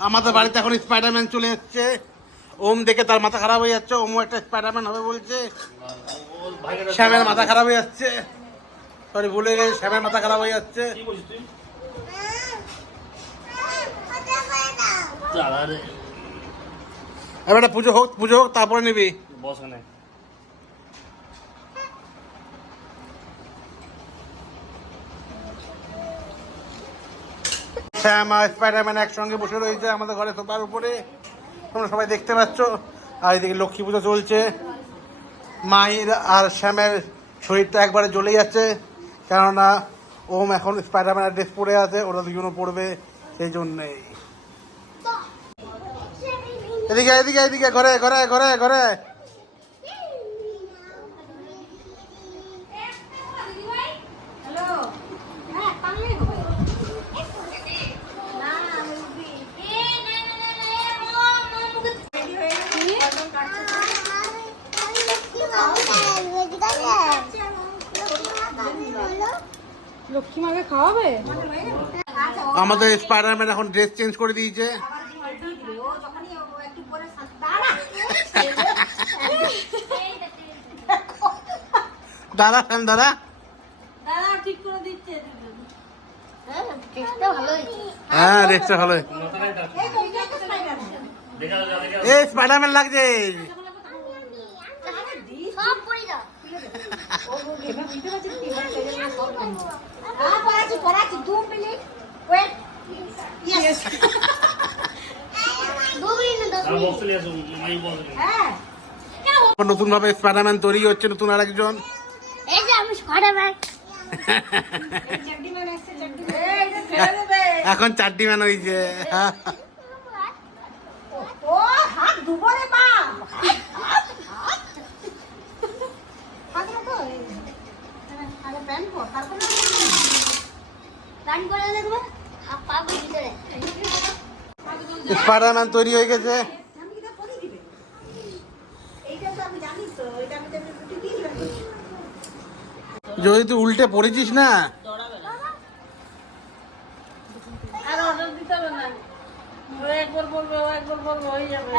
আমাদের বাড়িতে এখন স্পাইডারম্যান চলে এসছে ওম দেখে তার মাথা খারাপ হয়ে যাচ্ছে ওমও একটা স্পাইডারম্যান হবে বলছে শ্যামের মাথা খারাপ হয়ে যাচ্ছে সরি ভুলে গেছে শ্যামের মাথা খারাপ হয়ে যাচ্ছে এবার একটা পুজো হোক পুজো হোক তারপরে নিবি বস শ্যাম আর স্পাইডারম্যান একসঙ্গে বসে রয়েছে আমাদের ঘরে সোফার উপরে। তোমরা সবাই দেখতে পাচ্ছ। আর এদিকে লক্ষ্মী পুজো চলছে। মাহির আর শ্যামের শরীরটা একবারে জ্বলে যাচ্ছে। কেননা, ওম এখন স্পাইডারম্যানের ড্রেস পরে আছে, ওরা দুজনও পড়বে সেই জন্যেই। এদিকে এদিকে এদিকে ঘরে ঘরে ঘরে ঘরে হ্যালো হ্যাঁ পারলেই হবে না আমি উঠবি এ না না না না এ মা মা মুখে রেডি হয়ে গেছি লক্ষ্মী মাকে খাওয়াবে? আমাদের স্পাইডারম্যান এখন ড্রেস চেঞ্জ করে দিয়েছে। ঠিক করে দিচ্ছে হ্যাঁ ড্রেসটা ভালো এ স্পাইডারম্যান লাগছে। সব নতুন ভাবে স্পাইডারম্যান তৈরি হচ্ছে নতুন আরেকজন। এই যে আমি স্পাইডারম্যান এখন চারটি ম্যান হয়েছে ও তৈরি হয়ে মা যদি তুই উল্টে পড়েছিস না? আর অর্ডার দিতে হবে না। ও একবার বলবে একবার বলবে হয়ে আমি